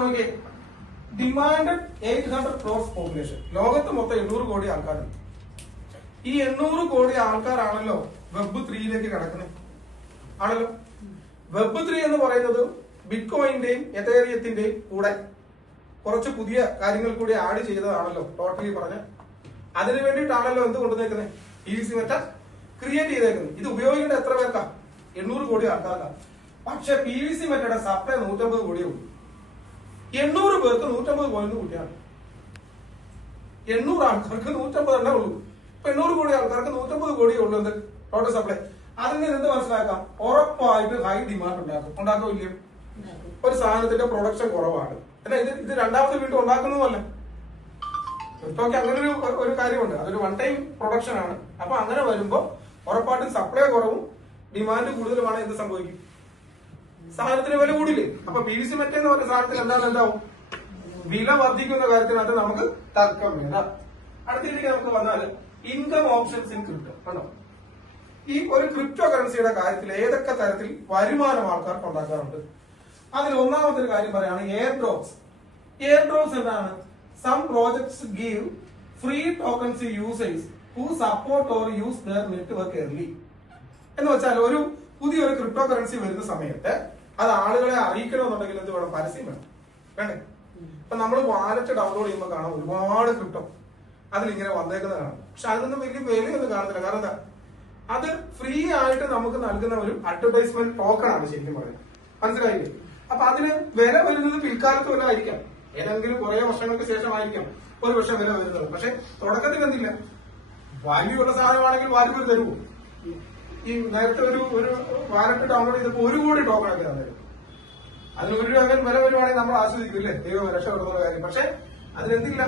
നോക്കിയേ, demand 800 crores population. ലോകത്ത് മൊത്തം 800 കോടി ആൾക്കാരുണ്ട്. ഈ 800 കോടി ആൾക്കാരാണല്ലോ വെബ് 3യിലേക്ക് കിടക്കുന്നത്. ആണല്ലോ. വെബ് 3 എന്ന് പറയുന്നത് ബിറ്റ് കോയിന്റെയും എതേറിയത്തിന്റെയും കൂടെ കുറച്ച് പുതിയ കാര്യങ്ങൾ കൂടി ആഡ് ചെയ്തതാണല്ലോ ടോട്ടലി പറഞ്ഞ. അതിനു വേണ്ടിയിട്ടാണല്ലോ എന്ത് കൊണ്ടുവന്നേക്കുന്നത്, PVC മെറ്റൽ ക്രിയേറ്റ് ചെയ്തേക്കുന്നത്. ഇത് ഉപയോഗിക്കേണ്ട എത്ര പേർക്കാ? 800 കോടി ആൾക്കാർക്കാണ്. പക്ഷെ PVC മെറ്റയുടെ സപ്ലൈ 150 കോടിയേ ഉള്ളൂ. 800 പേർക്ക് 150 കോയിന് കൂട്ടിയാണ്. 800 ആൾക്കാർക്ക് 150 എണ്ണേ ഉള്ളൂ. 800 കോടി ആൾക്കാർക്ക് 150 കോടിയേ ഉള്ളൂ എന്ത് ടോട്ടൽ സപ്ലൈ. അതിൽ നിന്ന് എന്ത് മനസ്സിലാക്കാം? ഉറപ്പായിട്ട് ഹൈ ഡിമാൻഡ് ഉണ്ടാക്കില്ല. ഒരു സാധനത്തിന്റെ പ്രൊഡക്ഷൻ കുറവാണ്. എന്നാൽ ഇത് രണ്ടാമത് വീണ്ടും ഉണ്ടാക്കുന്നതല്ല. ക്രിപ്റ്റോക്ക് അങ്ങനെ ഒരു കാര്യമുണ്ട്. അതൊരു വൺ ടൈം പ്രൊഡക്ഷൻ ആണ്. അപ്പൊ അങ്ങനെ വരുമ്പോ ഉറപ്പായിട്ടും സപ്ലൈ കുറവും ഡിമാൻഡ് കൂടുതലുമാണ്. എന്ത് സംഭവിക്കും? സാധനത്തിന് വില കൂടില്ലേ? അപ്പൊ PVC മെറ്റൽ എന്ന് പറഞ്ഞ സാധനത്തിന് എന്താവും? വില വർദ്ധിക്കുന്ന കാര്യത്തിനകത്ത് നമുക്ക് തർക്കം വേണ്ട. അടുത്തേക്ക് നമുക്ക് വന്നാൽ ഇൻകം ഓപ്ഷൻസ് ഇൻ ക്രിപ്റ്റോ കണ്ടോ. ഈ ഒരു ക്രിപ്റ്റോ കറൻസിയുടെ കാര്യത്തിൽ ഏതൊക്കെ തരത്തിൽ വരുമാനം ആൾക്കാർക്ക് ഉണ്ടാക്കാറുണ്ട്? അതിൽ ഒന്നാമത്തെ ഒരു കാര്യം പറയാണ് എയർ ഡ്രോപ്സ്. എയർ ഡ്രോപ്സ് എന്താണ്? Some projects give free tokens users who support or use their network early. എന്ന് വെച്ചാൽ ഒരു പുതിയൊരു ക്രിപ്റ്റോ കറൻസി വരുന്ന സമയത്ത് അത് ആളുകളെ അറിയിക്കണമെന്നുണ്ടെങ്കിൽ എന്ത് വേണം? പരസ്യം വേണം, വേണ്ടേ? ഇപ്പൊ നമ്മൾ വാലറ്റ് ഡൗൺലോഡ് ചെയ്യുമ്പോൾ കാണാം ഒരുപാട് ക്രിപ്റ്റോ അതിലിങ്ങനെ വന്നേക്കുന്നത് കാണാം. പക്ഷെ അതിനൊന്നും വലിയ വിലയൊന്നും കാണത്തില്ല. കാരണം എന്താ? അത് ഫ്രീ ആയിട്ട് നമുക്ക് നൽകുന്ന ഒരു അഡ്വർടൈസ്മെന്റ് ടോക്കൺ ആണ് ശരിക്കും പറയുന്നത്. മനസ്സിലായില്ലേ? അപ്പൊ അതിന് വില വരുന്നത് പിൽക്കാലത്ത് വല്ല ആയിരിക്കാം, ഏതെങ്കിലും കുറെ വർഷങ്ങൾക്ക് ശേഷമായിരിക്കാം ഒരു പക്ഷെ വില വരുന്നത്. പക്ഷെ തുടക്കത്തിൽ എന്തില്ല, വാല്യൂ ഉള്ള സാധനമാണെങ്കിൽ വാല്യൂ തരുമോ? ഈ നേരത്തെ ഒരു വാലറ്റ് ഡൗൺലോഡ് ചെയ്തപ്പോ 1 കോടി ടോക്കൺ ഒക്കെ തന്നിരുന്നു. അതിന് 1 രൂപ വില വരുവാണെങ്കിൽ നമ്മൾ ആസ്വദിക്കും, ഇല്ലേ? ദൈവം രക്ഷപ്പെടുന്ന കാര്യം. പക്ഷെ അതിനെന്തില്ല,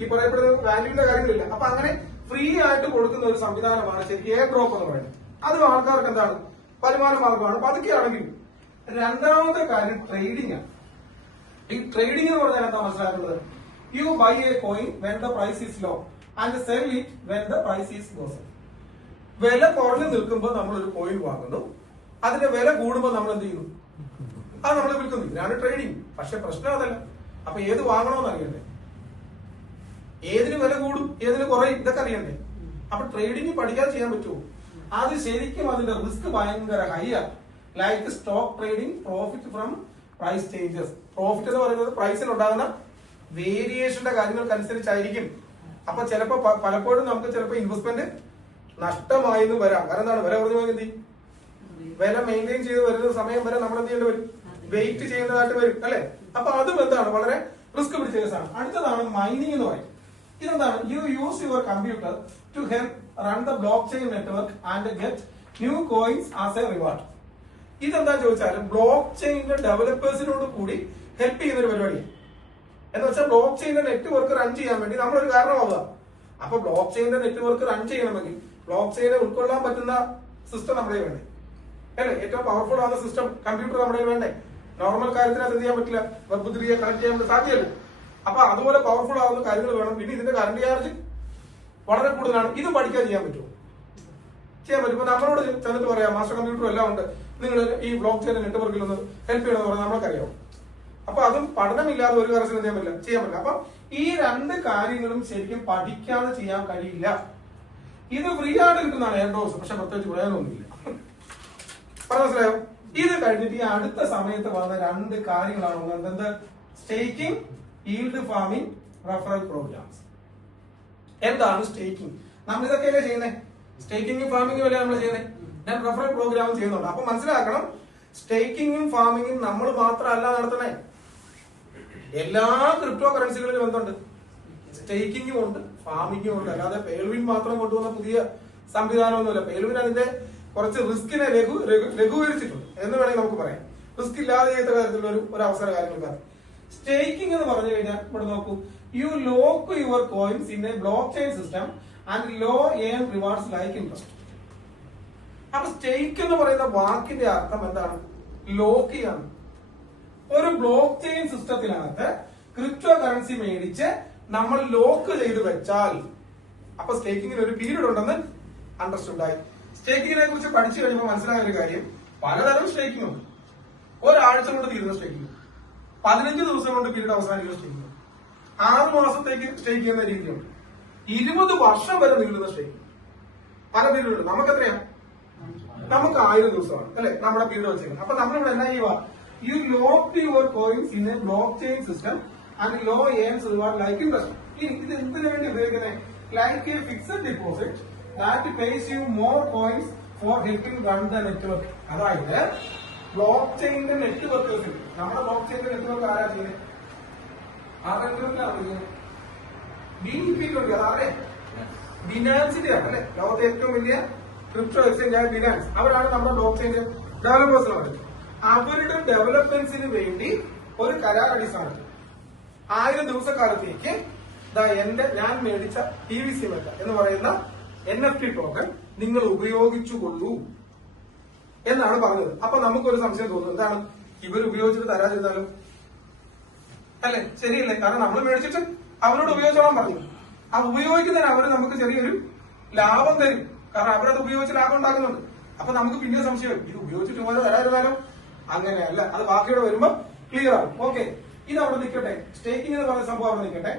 ഈ പറയപ്പെടുന്ന വാല്യൂവിന്റെ കാര്യങ്ങളില്ല. അപ്പൊ അങ്ങനെ ഫ്രീ ആയിട്ട് കൊടുക്കുന്ന ഒരു സംവിധാനമാണ് ശരിക്കും എയർ ഡ്രോപ്പ് എന്ന് പറയുന്നത്. അതും ആൾക്കാർക്ക് എന്താണ്? വരുമാന മാർഗമാണ് പതുക്കെയാണെങ്കിലും. രണ്ടാമത്തെ കാര്യം ട്രേഡിംഗ് ആണ്. ഈ ട്രേഡിംഗ് എന്ന് പറഞ്ഞാൽ എന്താ മനസ്സിലാക്കുന്നത്? You buy a coin when the price is low and sell it when the price is goes. വില കുറഞ്ഞു നിൽക്കുമ്പോൾ നമ്മൾ ഒരു കോയിൻ വാങ്ങുന്നു, അതിന്റെ വില കൂടുമ്പോൾ നമ്മൾ എന്ത് ചെയ്യുന്നു? അത് നമ്മൾ വിൽക്കുന്നു. ഇതാണ് ട്രേഡിംഗ്. പക്ഷെ പ്രശ്നം അതല്ല. അപ്പൊ ഏത് വാങ്ങണമെന്ന് അറിയണ്ടേ? ഏതിന് വില കൂടും, ഏതിന് കുറയും, ഇതൊക്കെ അറിയണ്ടേ? അപ്പൊ ട്രേഡിംഗ് പഠിക്കാൻ ചെയ്യാൻ പറ്റുമോ? അത് ശരിക്കും അതിന്റെ റിസ്ക് ഭയങ്കര ഹൈ ആണ്. Like stock trading, profit from price changes. Profit എന്ന് പറയുന്നത് പ്രൈസിൽ ഉണ്ടാകുന്ന വേരിയേഷന്റെ കാര്യങ്ങൾക്കനുസരിച്ചായിരിക്കും. അപ്പൊ ചിലപ്പോ പലപ്പോഴും നമുക്ക് ചിലപ്പോൾ ഇൻവെസ്റ്റ്മെന്റ് നഷ്ടമായെന്നും വരാം. കാരണം എന്താണ്? വില കുറഞ്ഞു പോയി എന്ത് ചെയ്യും? വില മെയിൻറ്റെയിൻ ചെയ്ത് വരുന്ന സമയം വരെ നമ്മൾ എന്ത് ചെയ്യേണ്ടി വരും? വെയിറ്റ് ചെയ്യുന്നതായിട്ട് വരും, അല്ലെ? അപ്പൊ അതും എന്താണ്? വളരെ റിസ്ക് പിടിച്ച കേസാണ്. അടുത്തതാണ് മൈനിങ് എന്ന് പറയും. ഇതെന്താണ്? You use your computer to help run the blockchain network and get new coins as a reward. ഇതെന്താ ചോദിച്ചാൽ ബ്ലോക്ക് ചെയിനിന്റെ ഡെവലപ്പേഴ്സിനോട് കൂടി ഹെൽപ്പ് ചെയ്യുന്ന ഒരു പരിപാടിയാണ്. എന്ന് വെച്ചാൽ ബ്ലോക്ക് ചെയിനിന്റെ നെറ്റ്വർക്ക് റൺ ചെയ്യാൻ വേണ്ടി നമ്മളൊരു കാരണമാവുക. അപ്പൊ ബ്ലോക്ക് ചെയിനിന്റെ നെറ്റ്വർക്ക് റൺ ചെയ്യണമെങ്കിൽ ബ്ലോക്ക് ചെയിനെ ഉൾക്കൊള്ളാൻ പറ്റുന്ന സിസ്റ്റം നമ്മുടെ വേണ്ടേ, അല്ലെ? ഏറ്റവും പവർഫുൾ ആവുന്ന സിസ്റ്റം കമ്പ്യൂട്ടർ നമ്മുടെ വേണ്ടേ? നോർമൽ കാര്യത്തിന് അത് എന്ത് ചെയ്യാൻ പറ്റില്ല, വെബ് 3 കണക്ട് ചെയ്യാൻ സാധ്യമല്ല. അപ്പൊ അതുപോലെ പവർഫുൾ ആവുന്ന കാര്യങ്ങൾ വേണം. പിന്നെ ഇതിന്റെ കറണ്ട് ചാർജ് വളരെ കൂടുതലാണ്. ഇത് പഠിക്കാൻ ചെയ്യാൻ പറ്റുമോ? ചെയ്യാൻ പറ്റും. ഇപ്പൊ നമ്മളോട് ചെന്നിട്ട് പറയാം മാസ്റ്റർ കമ്പ്യൂട്ടറും എല്ലാം ഉണ്ട്, നിങ്ങൾ ഈ ബ്ലോക്ക് ചെയിൻ നെറ്റ്വർക്കിൽ ഒന്ന് ഹെൽപ്പ് ചെയ്യണമെന്ന് പറഞ്ഞാൽ നമ്മൾക്കറിയാം. അപ്പൊ അതും പഠനമില്ലാതെ ഒരു കാര്യത്തിനും ചെയ്യാൻ പറ്റില്ല. അപ്പൊ ഈ 2 കാര്യങ്ങളും ശരിക്കും പഠിക്കാതെ ചെയ്യാൻ കഴിയില്ല. ഇത് ഫ്രീ ആയിട്ട് കിട്ടുന്നതാണ് എയർ ഡ്രോപ്സ്. പക്ഷെ പ്രത്യേകിച്ച് പ്രയോജനമൊന്നുമില്ല. മനസ്സിലായോ? ഇത് കഴിഞ്ഞിട്ട് ഈ അടുത്ത സമയത്ത് വന്ന 2 കാര്യങ്ങളാണ്. എന്ത്? Staking, yield farming, referral programs. എന്താണ് സ്റ്റേക്കിംഗ്? നമ്മൾ ഇതൊക്കെയല്ലേ ചെയ്യുന്നത്? സ്റ്റേക്കിംഗും ഫാമിംഗും അല്ലേ നമ്മൾ ചെയ്യുന്നത്? ഞാൻ റഫറൽ പ്രോഗ്രാം ചെയ്യുന്നുണ്ട്. അപ്പൊ മനസ്സിലാക്കണം, സ്റ്റേക്കിംഗും ഫാമിംഗും നമ്മൾ മാത്രമല്ല നടത്തണേ. എല്ലാ ക്രിപ്റ്റോ കറൻസികളിലും എന്തുണ്ട്? സ്റ്റേക്കിംഗും ഉണ്ട്, ഫാമിംഗും ഉണ്ട്. അല്ലാതെ പേൾവിൻ മാത്രം കൊണ്ടുവന്ന പുതിയ സംവിധാനമൊന്നുമില്ല. പേൾവിൻ അതിന്റെ കുറച്ച് റിസ്കിനെ ലഘൂകരിച്ചിട്ടുണ്ട് എന്ന് വേണമെങ്കിൽ നമുക്ക് പറയാം. റിസ്ക് ഇല്ലാതെ ചെയ്ത കാര്യത്തിലുള്ള ഒരു അവസര കാര്യങ്ങൾക്കാണ്. സ്റ്റേക്കിംഗ് എന്ന് പറഞ്ഞു കഴിഞ്ഞാൽ ഇവിടെ നോക്കൂ, you lock your coins in a blockchain system and low earn rewards like interest. അപ്പൊ സ്റ്റേക്ക് എന്ന് പറയുന്ന വാക്കിന്റെ അർത്ഥം എന്താണ്? ലോക്ക് ചെയ്യാണ്. ഒരു ബ്ലോക്ക് ചെയിൻ സിസ്റ്റത്തിനകത്ത് ക്രിപ്റ്റോ കറൻസി മേടിച്ച് നമ്മൾ ലോക്ക് ചെയ്ത് വെച്ചാൽ അപ്പൊ സ്റ്റേക്കിങ്ങിന് ഒരു പീരീഡ് ഉണ്ടെന്ന് അണ്ടർസ്റ്റുഡ് ആയി. സ്റ്റേക്കിങ്ങിനെ കുറിച്ച് പഠിച്ചു കഴിയുമ്പോൾ മനസ്സിലായ ഒരു കാര്യം, പലതരം സ്റ്റേക്കിംഗ് ഉണ്ട്. ഒരാഴ്ച കൊണ്ട് തീരുന്ന സ്റ്റേക്കിംഗ്, 15 ദിവസം കൊണ്ട് പീരീഡ് അവസാനിക്കുന്ന സ്റ്റേക്ക്, 6 മാസത്തേക്ക് സ്റ്റേക്ക് ചെയ്യുന്ന രീതിയിലുണ്ട്, 20 വർഷം വരെ നീളുന്ന സ്റ്റേക്ക്. പല പീരീഡുണ്ട്. നമുക്ക് എത്രയാ? നമുക്ക് 1000 ദിവസമാണ് അല്ലെ നമ്മുടെ പീരീഡ് വെച്ചേക്കുന്നത്. അപ്പൊ നമ്മളിവിടെ എന്നാ ചെയ്യുക? You lock your coins in a blockchain system and low earns reward like interest. ഇനി ഇത് എന്തിനു വേണ്ടി ഉപയോഗിക്കുന്നത്? Like a fixed deposit that pays you more coins for helping run the network. അതായത് ബ്ലോക്ക് ചെയിന്റെ നെറ്റ്വർക്കേഴ്സിൽ, നമ്മുടെ ബ്ലോക്ക് ചെയിന്റെ നെറ്റ്വർക്ക് ആരാ ചെയ്യുന്നത്? ആ നെറ്റ്വർക്കിലാണ് ചെയ്യുന്നത് ബിൻപിക്ക്. അതാരെ? ബിനാൻസിന്റെ ആണ് അല്ലെ, ലോകത്തെ ഏറ്റവും വലിയ ക്രിപ്റ്റോ എക്സ്ചേഞ്ച് ആയ ബിനാൻസ്. അവരാണ് നമ്മുടെ ബ്ലോക്ക് ചെയിന്റെ ഡെവലപ്പേഴ്സ് എന്ന് പറയുന്നത്. അവരുടെ ഡെവലപ്മെന്റ്സിന് വേണ്ടി ഒരു കരാർ അടിസ്ഥാനത്തിൽ 1000 ദിവസക്കാലത്തേക്ക് ഞാൻ മേടിച്ച PVC മെറ്റ എന്ന് പറയുന്ന NFT ടോക്കൺ നിങ്ങൾ ഉപയോഗിച്ചുകൊള്ളൂ എന്നാണ് പറഞ്ഞത്. അപ്പൊ നമുക്കൊരു സംശയം തോന്നുന്നു, എന്താണ് ഇവർ ഉപയോഗിച്ചിട്ട് തരാതിരുന്നാലും അല്ലെ? ശരിയല്ലേ? കാരണം നമ്മൾ മേടിച്ചിട്ട് അവരോട് ഉപയോഗിച്ചോളാൻ പറഞ്ഞു. ആ ഉപയോഗിക്കുന്നതിന് അവർ നമുക്ക് ചെറിയൊരു ലാഭം തരും, കാരണം അവരത് ഉപയോഗിച്ച് ലാഭം ഉണ്ടാക്കുന്നുണ്ട്. അപ്പൊ നമുക്ക് പിന്നെ സംശയം, ഇത് ഉപയോഗിച്ചിട്ട് പോലെ തരാതിരുന്നാലോ? അങ്ങനെയല്ല, അത് ബാക്കിയോടെ വരുമ്പോ ക്ലിയർ ആവും. ഓക്കെ, ഇത് അവിടെ നിൽക്കട്ടെ. സ്റ്റേക്കിംഗ് എന്ന് പറയുന്ന സംഭവം അവിടെ നിൽക്കട്ടെ.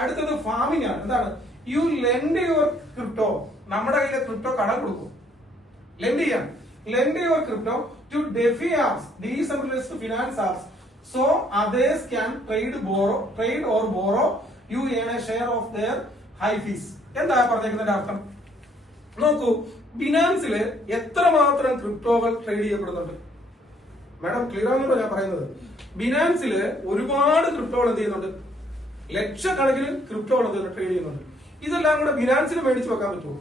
അടുത്തത് ഫാമിംഗ് ആണ്. എന്താണ്? You lend your crypto. നമ്മുടെ കയ്യിലെ ക്രിപ്റ്റോ കടം കൊടുക്കും, ലെൻഡ് ചെയ്യാം. Lend your crypto to DeFi apps, decentralised finance apps, so others can trade or borrow you earn a share of their high fees. എന്താ പറഞ്ഞേക്കുന്നതിന്റെ അർത്ഥം? നോക്കൂ, ബിനാൻസില് എത്രമാത്രം ക്രിപ്റ്റോകൾ ട്രേഡ് ചെയ്യപ്പെടുന്നുണ്ട്? മാഡം ക്ലിയർ ആണെന്നോ ഞാൻ പറയുന്നത്? ബിനാൻസില് ഒരുപാട് ക്രിപ്റ്റോകൾ എന്ത് ചെയ്യുന്നുണ്ട്? ലക്ഷക്കണക്കിന് ക്രിപ്റ്റോകൾ ട്രേഡ് ചെയ്യുന്നുണ്ട്. ഇതെല്ലാം കൂടെ ബിനാൻസിന് മേടിച്ച് വെക്കാൻ പറ്റുമോ?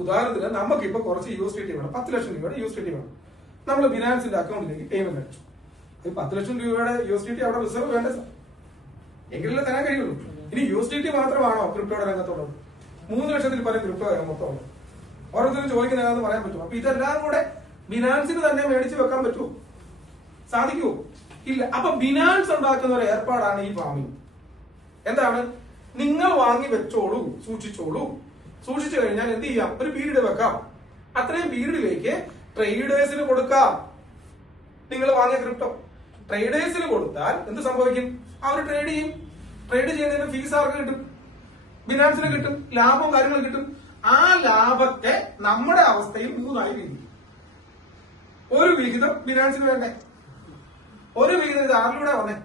ഉദാഹരണത്തിന് നമുക്കിപ്പോ കുറച്ച് USDT വേണം, 10 ലക്ഷം രൂപയുടെ USDT വേണം. നമ്മൾ ബിനാൻസിന്റെ അക്കൗണ്ടിലേക്ക് പേയ്മെന്റ് അയച്ചു. 10 ലക്ഷം രൂപയുടെ USDT അവിടെ റിസർവ് വേണ്ട എങ്കിലല്ലേ തരാൻ കഴിയുള്ളൂ. ഇനി USDT മാത്രമാണോ ക്രിപ്റ്റോയുടെ രംഗത്തുള്ളത്? 3 ലക്ഷത്തിൽ പല ക്രിപ്റ്റോ മൊത്തമുള്ളൂ. ഓരോരുത്തരും ചോദിക്കുന്നതാണെന്ന് പറയാൻ പറ്റുമോ? അപ്പൊ ഇതെല്ലാം കൂടെ ബിനാൻസിന് തന്നെ മേടിച്ച് വെക്കാൻ പറ്റുമോ? സാധിക്കുമോ? ഇല്ല. അപ്പൊ ബിനാൻസ് ഉണ്ടാക്കുന്ന ഒരു ഏർപ്പാടാണ് ഈ ഫാമിംഗ്. എന്താണ്? നിങ്ങൾ വാങ്ങി വെച്ചോളൂ, സൂക്ഷിച്ചോളൂ. സൂക്ഷിച്ചു കഴിഞ്ഞാൽ എന്ത് ചെയ്യാം? ഒരു പീരീഡ് വെക്കാം. അത്രയും പീരീഡിലേക്ക് ട്രേഡേഴ്സിന് കൊടുക്കാം. നിങ്ങൾ വാങ്ങിയ ക്രിപ്റ്റോ ട്രേഡേഴ്സിന് കൊടുത്താൽ എന്ത് സംഭവിക്കും? അവർ ട്രേഡ് ചെയ്യും. ട്രേഡ് ചെയ്യുന്നതിന് ഫീസ് ആർക്ക് കിട്ടും? ബിനാൻസിന് കിട്ടും. ലാഭവും കാര്യങ്ങളും കിട്ടും. ആ ലാഭത്തെ നമ്മുടെ അവസ്ഥയിൽ 3 ആയി വീതിക്കും. ഒരു വിഹിതം ബിനാൻസിന് വേണ്ടേ? ഒരു വിഹിതം ഇത് ആരിലൂടെ വന്നേ?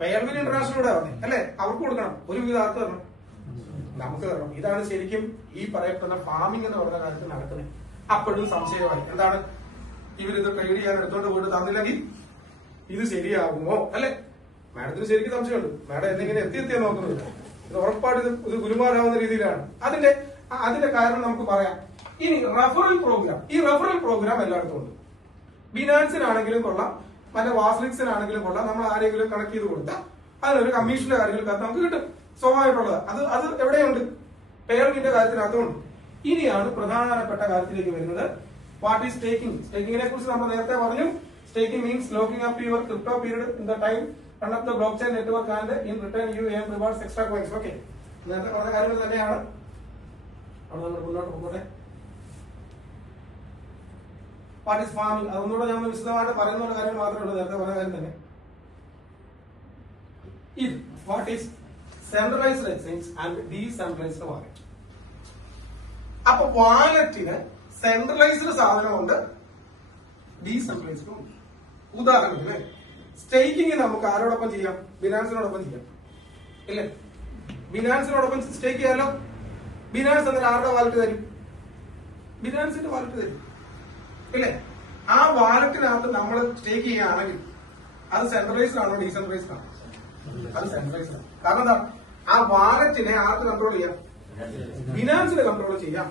പേർവിൻ ഇന്റർനാഷണലിലൂടെ വന്നേ അല്ലെ? അവർക്ക് കൊടുക്കണം. ഒരു വിഹിതം ആർക്ക് തരണം? നമുക്ക് തരണം. ഇതാണ് ശരിക്കും ഈ പറയപ്പെടുന്ന ഫാമിംഗ് എന്ന് പറയുന്ന കാര്യത്തിൽ നടക്കുന്നത്. അപ്പോഴും സംശയമായി, എന്താണ് ഇവരിത് ട്രേഡ് ചെയ്യാൻ എടുത്തോണ്ട് പോയിട്ട് തന്നില്ലെങ്കിൽ ഇത് ശരിയാകുമോ അല്ലെ? മാഡത്തിന് ശരിക്കും സംശയമുണ്ട്. മാഡം എന്തെങ്കിലും എത്തിയെത്തിയാ നോക്കുന്നത്. ഇത് ഉറപ്പായിട്ട് ഇത് ഗുരുമാരാവുന്ന രീതിയിലാണ്. അതിന്റെ കാരണം നമുക്ക് പറയാം. ഇനി റഫറൽ പ്രോഗ്രാം. ഈ റഫറൽ പ്രോഗ്രാം എല്ലായിടത്തും ഉണ്ട്. ബിനാൻസിനാണെങ്കിലും കൊള്ളാം, മറ്റേ വാസ്ലിക്സിനാണെങ്കിലും കൊള്ളാം. നമ്മൾ ആരെങ്കിലും കണക്ട് ചെയ്ത് കൊടുത്താൽ അതിനൊരു കമ്മീഷന്റെ കാര്യങ്ങൾക്കകത്ത് നമുക്ക് കിട്ടും. സ്വാഭാവികമായിട്ടുള്ളത്. അത് എവിടെയുണ്ട്? പേയ്മെന്റിന്റെ കാര്യത്തിനകത്തുണ്ട്. ഇനിയാണ് പ്രധാനപ്പെട്ട കാര്യത്തിലേക്ക് വരുന്നത്. What is staking? സ്റ്റേക്കിങ്ങിനെ കുറിച്ച് നമ്മൾ നേരത്തെ പറഞ്ഞു. Staking means locking up your crypto period in the time run up the blockchain network and in return U earn rewards extra coins. Okay, നേരത്തെ പറഞ്ഞ കാര്യങ്ങൾ തന്നെയാണ്. അവിടെ നമ്മൾ മുന്നോട്ട് പോകട്ടെ. What is farming? അതൊന്നുകൂടെ ഞാൻ വിശദമായിട്ട് പറയുന്ന കാര്യങ്ങൾ മാത്രമേ ഉള്ളൂ. നേരത്തെ പറഞ്ഞ കാര്യം തന്നെ. ഇത് what is centralised exchange and decentralised wallet. അപ്പൊ വാലറ്റിന് സെൻട്രലൈസ്ഡ് സാധനമുണ്ട്, ഡീസെൻട്രലൈസ്ഡ് ഉണ്ട്. ഉദാഹരണത്തിന് സ്റ്റേക്കിംഗ് നമുക്ക് ആരോടൊപ്പം ചെയ്യാം? ബിനാൻസിനോടൊപ്പം ചെയ്യാം, ഇല്ലേ? ബിനാൻസിനോടൊപ്പം സ്റ്റേക്ക് ചെയ്യാലോ. ബിനാൻസ് എന്നാൽ ആരുടെ വാലറ്റ് തരും? ബിനാൻസിന്റെ വാലറ്റ് തരും, ഇല്ലേ? ആ വാലറ്റിനകത്ത് നമ്മൾ സ്റ്റേക്ക് ചെയ്യുകയാണെങ്കിൽ അത് സെൻട്രലൈസ്ഡ് ആണോ ഡീസെൻട്രലൈസ്ഡ് ആണോ? അത് സെൻട്രലൈസ്ഡ് ആണ്. കാരണം എന്താ? ആ വാലറ്റിനെ ആർക്ക് കൺട്രോൾ ചെയ്യാം? ബിനാൻസിന് കൺട്രോൾ ചെയ്യാം.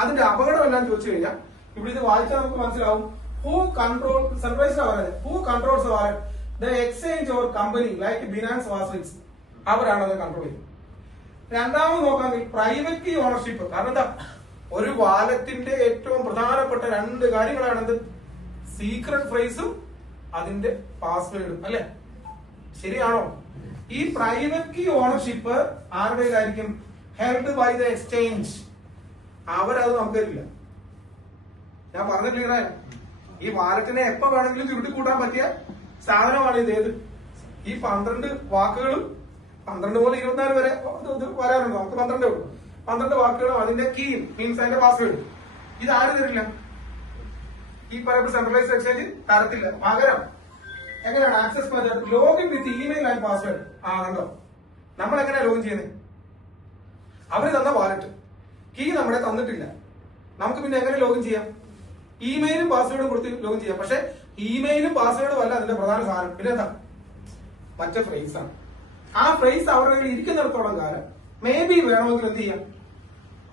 അതിന്റെ അപകടം എല്ലാം ചോദിച്ചു കഴിഞ്ഞാൽ ഇവിടെ ഇത് വായിച്ചാൽ നമുക്ക് മനസ്സിലാവും. ഹൂ കൺട്രോൾ സെൻട്രലൈസ്ഡ് ആണ്. Who controls wallet? The exchange or company like Binance WazirX, അവരാണ് അത് കൺട്രോൾ ചെയ്യുന്നത്. രണ്ടാമത് നോക്കാമെങ്കിൽ പ്രൈവറ്റ് കീ ഓണർഷിപ്പ്. കാരണം എന്താ? ഒരു വാലറ്റിന്റെ ഏറ്റവും പ്രധാനപ്പെട്ട 2 കാര്യങ്ങളാണത്. സീക്രട്ട് ഫ്രേസും അതിന്റെ പാസ്വേഡും, അല്ലെ? ശരിയാണോ? ഈ പ്രൈവറ്റ് കീ ഓണർഷിപ്പ് ആരുടേതായിരിക്കും? Held by the exchange. അവരത് നമുക്ക് തരില്ല. ഞാൻ പറഞ്ഞ ക്ലിയറായോ? ഈ വാലറ്റിനെ എപ്പോ വേണമെങ്കിലും ചുരുട്ടി കൂട്ടാൻ പറ്റിയ സാധനമാണ് ഇത്. ഏത് ഈ 12 വാക്കുകളും 12 മുതൽ 24 വരെ വരാറുണ്ട്. നമുക്ക് 12 ഉള്ളൂ. 12 വാക്കുകളും അതിന്റെ കീയും മീൻസ് അതിന്റെ പാസ്വേഡ് ഇത് ആര് തരില്ല? ഈ പറയുമ്പോൾ സെൻട്രലൈസ്ഡ് എക്സ്ചേഞ്ച് തരത്തില്ല. പകരം എങ്ങനെയാണ് access method? Login with email and password. കണ്ടോ, നമ്മൾ എങ്ങനെയാ ലോഗിൻ ചെയ്യുന്നത്? അവര് തന്ന വാലറ്റ് കീ നമ്മളെ തന്നിട്ടില്ല. നമുക്ക് പിന്നെ എങ്ങനെ ലോഗിൻ ചെയ്യാം? ഇമെയിലും പാസ്വേഡും കൊടുത്ത് ലോഗിൻ ചെയ്യാം. പക്ഷെ ഇമെയിലും പാസ്വേഡും അല്ല അതിന്റെ പ്രധാന സാധനം. പിന്നെ എന്താ? മറ്റേ ഫ്രേസ് ആണ്. ആ ഫ്രേസ് അവരുടെ കയ്യിൽ ഇരിക്കുന്നിടത്തോളം കാലം മേ ബി വേണമെങ്കിൽ എന്ത് ചെയ്യാം?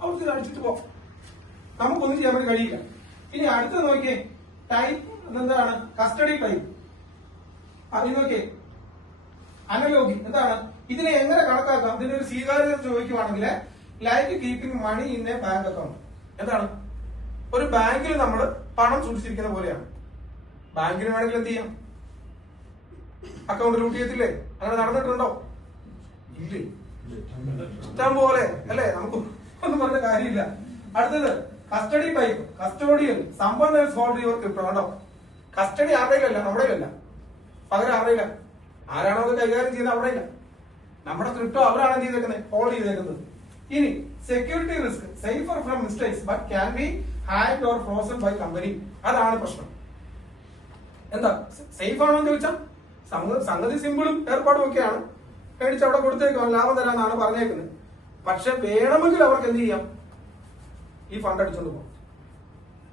അവർക്ക് അടിച്ചിട്ട് പോകാം. നമുക്കൊന്നും ചെയ്യാൻ വേണ്ടി കഴിയില്ല. ഇനി അടുത്തത് നോക്കിയേ, ടൈപ്പ് എന്താണ്? Custody type. അത് നോക്കിയേ, അനലോഗി എന്താണ്? ഇതിനെ എങ്ങനെ കണക്കാക്കാം? ഇതിന്റെ ഒരു സ്വീകാര്യത ചോദിക്കുവാണെങ്കിൽ like keeping money in a bank account. എന്താണ്? ഒരു ബാങ്കിൽ നമ്മൾ പണം സൂക്ഷിച്ചിരിക്കുന്ന പോലെയാണ്. ബാങ്കിന് വേണമെങ്കിൽ എന്ത് ചെയ്യാം? അക്കൗണ്ട് ലൂട്ട് ചെയ്യത്തില്ലേ? അങ്ങനെ നടന്നിട്ടുണ്ടോ? ഇല്ലേ? ഇഷ്ടം പോലെ അല്ലേ? നമുക്ക് ഒന്നും പറഞ്ഞ കാര്യമില്ല. അടുത്തത് custody type, custodian, someone else hold your crypto. കണ്ടോ, കസ്റ്റഡി ആരുടെയിലല്ല, നമ്മുടെയിലല്ല, പകരം ആരുടെയില്ല. ആരാണോ അത് കൈകാര്യം ചെയ്യുന്നത് അവിടെയില്ല. നമ്മുടെ ക്രിപ്റ്റോ അവരാണ് എന്ത് ചെയ്തേക്കുന്നത്? ഹോൾഡ് ചെയ്തേക്കുന്നത്. ഇനി security risk, safer from mistakes but can be hacked or frozen by company. അതാണ് പ്രശ്നം. എന്താ സേഫ് ആണോ എന്ന് ചോദിച്ചാൽ സംഗതി സിമ്പിളും ഏർപ്പാടും ഒക്കെയാണ്. മേടിച്ച് അവിടെ കൊടുത്തേക്കാം, ലാഭം തരാന്നാണ് പറഞ്ഞേക്കുന്നത്. പക്ഷെ വേണമെങ്കിൽ അവർക്ക് എന്ത് ചെയ്യാം? ഈ ഫണ്ട് അടിച്ചോണ്ട് പോകും.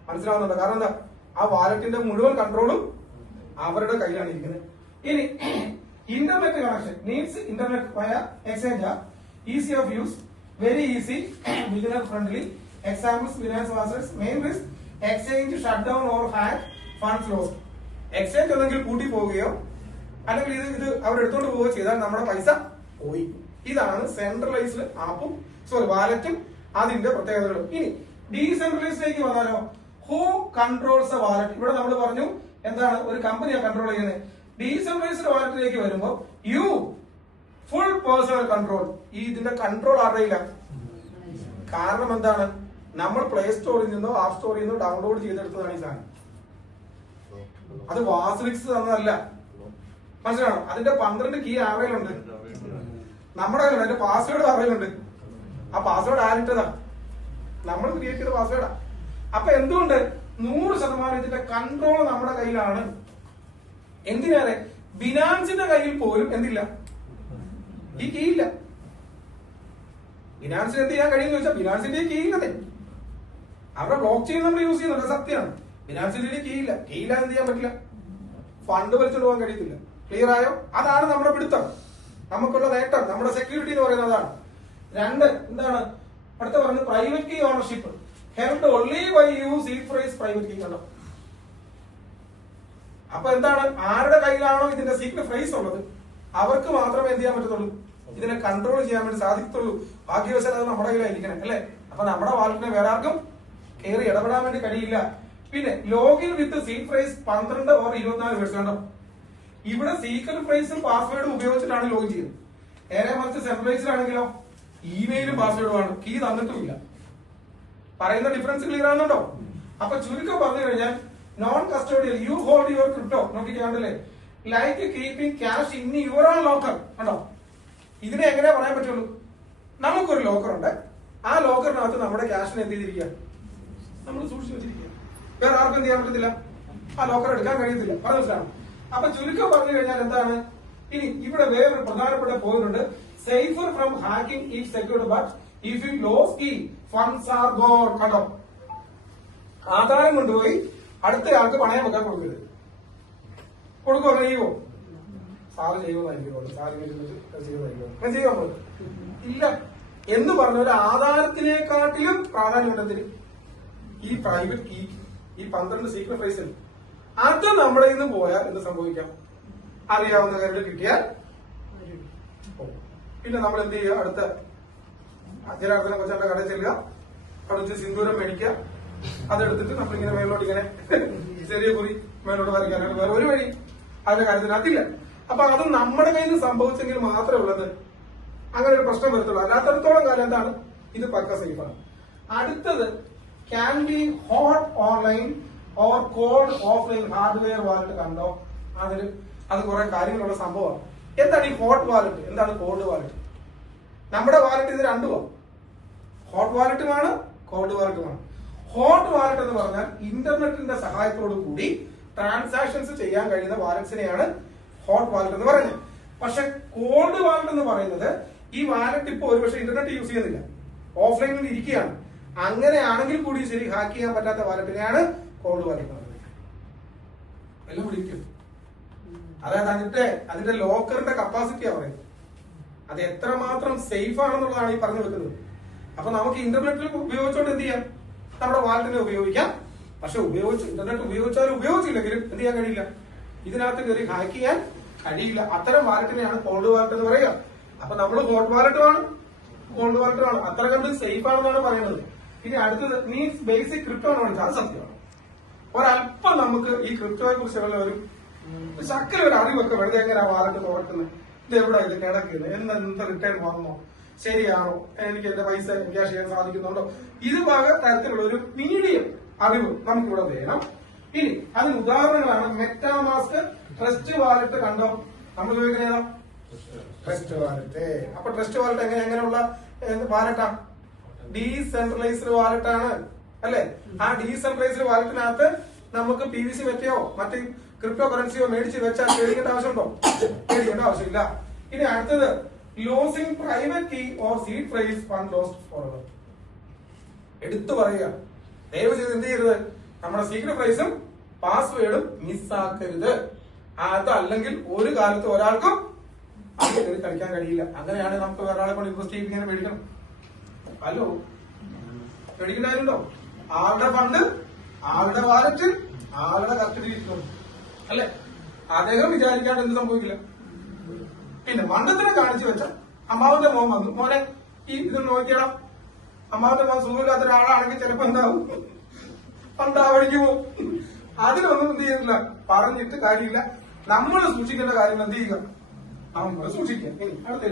മനസ്സിലാവുന്നുണ്ടോ? കാരണം എന്താ? ആ വാലറ്റിന്റെ മുഴുവൻ കൺട്രോളും അവരുടെ കയ്യിലാണ് ഇരിക്കുന്നത്. ഇനി internet connection needs internet via exchange easy of use, very easy, beginner friendly. Examples Binance WazirX, main risk exchange shut down or hack, funds lost. Exchange ഒന്നെങ്കിൽ കൂട്ടി പോവുകയോ അല്ലെങ്കിൽ ഇത് അവരെടുത്തോണ്ട് പോവുകയോ ചെയ്താൽ നമ്മുടെ പൈസ പോയി. ഇതാണ് സെൻട്രലൈസ്ഡ് ആപ്പും വാലറ്റും അതിന്റെ പ്രത്യേകതകളും. ഇനി ഡീസെൻട്രലൈസിലേക്ക് വന്നാലോ? Who controls a wallet? ഇവിടെ നമ്മൾ പറഞ്ഞു എന്താണ്? ഒരു കമ്പനിയാണ് കൺട്രോൾ ചെയ്യുന്നത്. ഡീസെൻട്രലൈസ്ഡ് വാലറ്റിലേക്ക് വരുമ്പോൾ യു ഫുൾ പേഴ്സണൽ കൺട്രോൾ. ഈ ഇതിന്റെ കൺട്രോൾ അറിയില്ല. കാരണം എന്താണ്? നമ്മൾ പ്ലേ സ്റ്റോറിൽ നിന്നോ ആപ്പ് സ്റ്റോറിൽ നിന്നോ ഡൗൺലോഡ് ചെയ്തെടുത്തതാണ് ഈ സാധനം. അത് വാസ്ലിക്സ് തന്നതല്ല. മനസ്സിലാണോ? അതിന്റെ 12 കീ ആവേലുണ്ട്. നമ്മുടെ അതിന്റെ പാസ്വേഡ് ആവേലുണ്ട്. ആ പാസ്വേഡ് ആരിട്ടതാ? നമ്മൾ ക്രിയേറ്റ് ചെയ്ത പാസ്വേഡാ. അപ്പൊ എന്തുകൊണ്ട് 100% ഇതിന്റെ കൺട്രോൾ നമ്മുടെ കയ്യിലാണ്. എന്തിനാണ്? ബിനാൻസിന്റെ കയ്യിൽ പോലും എന്തില്ല? ഈ കീ ഇല്ല. ബിനാൻസിന് എന്ത് ചെയ്യാൻ കഴിയുമെന്ന് ചോദിച്ചാൽ ബിനാൻസിന്റെ കീ ഇല്ലതേ. അവരുടെ ബ്ലോക്ക് ചെയിൻ നമ്മൾ യൂസ് ചെയ്യുന്നുണ്ട്, സത്യമാണ്. ബിനാൻസിന്റെ കീ ഇല്ല. കീ ഇല്ലാതെ എന്ത് ചെയ്യാൻ പറ്റില്ല? ഫണ്ട് വലിച്ചുകൊണ്ട് പോകാൻ കഴിയത്തില്ല. ക്ലിയർ ആയോ? അതാണ് നമ്മുടെ പിടുത്തം, നമുക്കുള്ള നേട്ടം, നമ്മുടെ സെക്യൂരിറ്റി എന്ന് പറയുന്നത് അതാണ്. 2 എന്താണ്? അടുത്ത പറഞ്ഞത് private key ownership, held only by you seed phrase private key. കണ്ടോ? അപ്പൊ എന്താണ്? ആരുടെ കയ്യിലാണോ ഇതിന്റെ സീക്രട്ട് ഫ്രൈസ് ഉള്ളത് അവർക്ക് മാത്രമേ എന്ത് ചെയ്യാൻ പറ്റത്തുള്ളൂ? ഇതിനെ കൺട്രോൾ ചെയ്യാൻ വേണ്ടി സാധിക്കത്തുള്ളൂ. ഭാഗ്യവശാൽ അത് നമ്മുടെ കയ്യിലായിരിക്കണം അല്ലെ? അപ്പൊ നമ്മുടെ വാലറ്റിനെ വേറെ ആർക്കും കയറി ഇടപെടാൻ വേണ്ടി കഴിയില്ല. പിന്നെ login with secret phrase 12 or 24 words. കണ്ടോ? ഇവിടെ സീക്രട്ട് ഫ്രൈസും പാസ്വേഡും ഉപയോഗിച്ചിട്ടാണ് ലോഗിൻ ചെയ്യുന്നത്. നേരെ മറിച്ച് സെൻട്രലൈസ്ഡ് ആണെങ്കിലോ ഇമെയിലും പാസ്വേഡുമാണ്, കീ തന്നിട്ടുമില്ല. പറയുന്ന ഡിഫറൻസ് ക്ലിയർ ആണെന്നുണ്ടോ? അപ്പൊ ചുരുക്കം പറഞ്ഞു കഴിഞ്ഞാൽ non custodial, you hold your crypto. നോക്കിക്കാണ്ടല്ലേ? Like keeping cash in your own locker. കണ്ടോ? ഇതിനെ എങ്ങനെ പറയാൻ പറ്റുള്ളൂ? നമുക്കൊരു ലോക്കർ ഉണ്ട്. ആ ലോക്കറിനകത്ത് നമ്മുടെ ക്യാഷിനെ എന്ത് ചെയ്തിരിക്കുക? നമ്മൾ സൂക്ഷിച്ചു വെച്ചിരിക്കുക. വേറെ ആർക്കും എന്ത് ചെയ്യാൻ പറ്റത്തില്ല. ആ ലോക്കർ എടുക്കാൻ കഴിയത്തില്ല. മനസ്സിലാവും? അപ്പൊ ചുരുക്കം പറഞ്ഞു കഴിഞ്ഞാൽ എന്താണ്? ഇനി ഇവിടെ വേറൊരു പ്രധാനപ്പെട്ട പോയിന്റ് ഉണ്ട്. Safer from hacking is secured but if you lose key funds are gone. കണ്ടോ? ആധാരം കൊണ്ടുപോയി അടുത്തയാൾക്ക് പണയം വെക്കാൻ കൊടുക്കരുത്. കൊടുക്കുമോ? അങ്ങനെ ചെയ്യുമോ? സാറ് ചെയ്യുന്നതായിരിക്കും. സാറ് ചെയ്യുമോ? ഇല്ല എന്ന് പറഞ്ഞ ഒരു ആധാരത്തിനെക്കാട്ടിലും പ്രാധാന്യമുണ്ടെങ്കിൽ ഈ പ്രൈവറ്റ് കീ, ഈ 12 സീക്രട്ട് ഫ്രൈസ് അത് നമ്മുടെ നിന്ന് പോയാൽ എന്ത് സംഭവിക്കാം? അറിയാവുന്ന കാര്യം കിട്ടിയാൽ പിന്നെ നമ്മൾ എന്ത് ചെയ്യുക? അടുത്ത അജരാർത്ഥന കൊച്ചാന്റെ കടയിൽ ചെല്ലുക, അവിടെ വെച്ച് സിന്ദൂരം മേടിക്കുക, അതെടുത്തിട്ട് നമ്മളിങ്ങനെ മേലോട്ട് ഇങ്ങനെ ചെറിയ കുറി മേലോട്ട് വരയ്ക്കാനാണ്. വേറെ ഒരു വഴി അതിന്റെ കാര്യത്തിന് അതില്ല. അപ്പൊ അത് നമ്മുടെ കയ്യിൽ നിന്ന് സംഭവിച്ചെങ്കിൽ മാത്രമേ ഉള്ളത് അങ്ങനെ ഒരു പ്രശ്നം വരത്തുള്ളൂ. അല്ലാത്തടത്തോളം കാലം എന്താണ്? ഇത് പക്ക സേഫാണ്. അടുത്തത് can be hot online or cold offline hardware wallet. കണ്ടോ? അത് കുറെ കാര്യങ്ങളുള്ള സംഭവമാണ്. എന്താണ് ഈ ഹോട്ട് വാലറ്റ്, എന്താണ് കോൾഡ് വാലറ്റ്? നമ്മുടെ വാലറ്റ് ഇത് രണ്ടുമാണ്, ഹോട്ട് വാലറ്റുമാണ് കോൾഡ് വാലറ്റുമാണ്. ഹോട്ട് വാലറ്റ് എന്ന് പറഞ്ഞാൽ ഇന്റർനെറ്റിന്റെ സഹായത്തോടു കൂടി ട്രാൻസാക്ഷൻസ് ചെയ്യാൻ കഴിയുന്ന വാലറ്റ്സിനെയാണ് ഹോട്ട് വാലറ്റ് എന്ന് പറയുന്നത്. പക്ഷെ കോൾഡ് വാലറ്റ് എന്ന് പറയുന്നത് ഈ വാലറ്റ് ഇപ്പൊ ഒരുപക്ഷെ ഇന്റർനെറ്റ് യൂസ് ചെയ്യുന്നില്ല, ഓഫ്ലൈനിൽ ഇരിക്കുകയാണ്, അങ്ങനെയാണെങ്കിൽ കൂടി ശരി ഹാക്ക് ചെയ്യാൻ പറ്റാത്ത വാലറ്റിനെയാണ് കോൾഡ് വാലറ്റ് എന്ന് പറയുന്നത്. എല്ലാം വിളിക്കും. അതായത് അതിന്റെ ലോക്കറിന്റെ കപ്പാസിറ്റിയാണ് പറയുന്നത്. അത് എത്രമാത്രം സേഫ് ആണെന്നുള്ളതാണ് ഈ പറഞ്ഞു വെക്കുന്നത്. അപ്പൊ നമുക്ക് ഇന്റർനെറ്റിൽ ഉപയോഗിച്ചോണ്ട് എന്ത് ചെയ്യാം, നമ്മുടെ വാലറ്റിനെ ഉപയോഗിക്കാം. പക്ഷെ ഇന്റർനെറ്റ് ഉപയോഗിച്ചാലും ഉപയോഗിച്ചില്ലെങ്കിലും എന്ത് ചെയ്യാൻ കഴിയില്ല, ഇതിനകത്ത് കയറി ഹാക്ക് ചെയ്യാൻ കഴിയില്ല. അത്തരം വാലറ്റിനെയാണ് കോൾഡ് വാലറ്റ് എന്ന് പറയുക. അപ്പൊ നമ്മൾ ഹോട്ട് വാലറ്റുമാണ് കോൾഡ് വാലറ്റുമാണ്, അത്ര കണ്ട് സേഫ് ആണെന്നാണ് പറയുന്നത്. ഇനി അടുത്തത് നീ ബേസിക് ക്രിപ്റ്റോ ആണ് പഠിച്ചത്, അത് സത്യമാണ്. ഒരല്പം നമുക്ക് ഈ ക്രിപ്റ്റോയെ കുറിച്ചുള്ള ഒരു ശക്കര ഒരു അറിവൊക്കെ വെറുതെ എങ്ങനെ വാലറ്റ് തുറക്കുന്നത്, ഇത് എവിടെ ഇത് കിടക്കുന്നത്, എന്ത് റിട്ടേൺ വന്നോ, ശരിയാണോ, എനിക്ക് എന്റെ പൈസ ക്യാഷ് ചെയ്യാൻ സാധിക്കുന്നുണ്ടോ, ഇത് തരത്തിലുള്ള ഒരു മീഡിയം അറിവ് നമുക്കിവിടെ വേണം. ഇനി അതിന് ഉദാഹരണങ്ങളാണ് മെറ്റാമാസ്ക്, ട്രസ്റ്റ് വാലറ്റ്. കണ്ടോ, നമ്മൾ ഉപയോഗിക്കുന്ന ഏതാ? Trust Wallet. അപ്പൊ ട്രസ്റ്റ് വാലറ്റ് എങ്ങനെയുള്ള വാലറ്റാണ്? ഡീസെൻട്രലൈസ്ഡ് വാലറ്റ് ആണ് അല്ലെ? ആ ഡീസെൻട്രലൈസ്ഡ് വാലറ്റിനകത്ത് നമുക്ക് PVC മെറ്റയോ മറ്റ് ക്രിപ്റ്റോ കറൻസിയോ മേടിച്ച് വെച്ചാൽ പേടിക്കേണ്ട ആവശ്യമുണ്ടോ? പേടിക്കേണ്ട ആവശ്യമില്ല. ഇനി അടുത്തത് losing private key or seed phrase fund lost forever. എടുത്തു പറയുക, ദയവ് ചെയ്ത് എന്ത് ചെയ്യരുത്, നമ്മുടെ സീക്രട്ട് ഫ്രേസും പാസ്വേഡും മിസ്സാക്കരുത്. അതല്ലെങ്കിൽ ഒരു കാലത്ത് ഒരാൾക്കും കളിക്കാൻ കഴിയില്ല. അങ്ങനെയാണ് നമുക്ക് വേറെ ആളെ കൊണ്ട് ഇൻവെസ്റ്റ് ചെയ്യിപ്പിക്കാൻ പേടിക്കണം. ഹലോ, പേടിക്കണ്ടായിരുന്നോ? ആളുടെ ഫണ്ട് ആളുടെ വാലറ്റ് ആളുടെ കസ്റ്റഡി ഇരിക്കുന്നു അല്ലെ? അദ്ദേഹം വിചാരിക്കാണ്ട് എന്ത് സംഭവിക്കില്ല. പിന്നെ മണ്ടത്തിനെ കാണിച്ചു വെച്ച അമ്മാവന്റെ മോൻ വന്നു, മോനെ ഇത് നോക്കിയടാ, അമ്മാവന്റെ മോൻ സുഖമില്ലാത്ത ഒരാളാണെങ്കിൽ ചിലപ്പോ എന്താവും, ഫണ്ട് ആ വഴിക്ക് പോകും. അതിലൊന്നും എന്ത് ചെയ്യുന്നില്ല, പറഞ്ഞിട്ട് കാര്യമില്ല. നമ്മൾ സൂക്ഷിക്കേണ്ട കാര്യങ്ങൾ എന്ത് ചെയ്യുക, നമ്മൾ സൂക്ഷിക്കുക. ഇനി അടുത്ത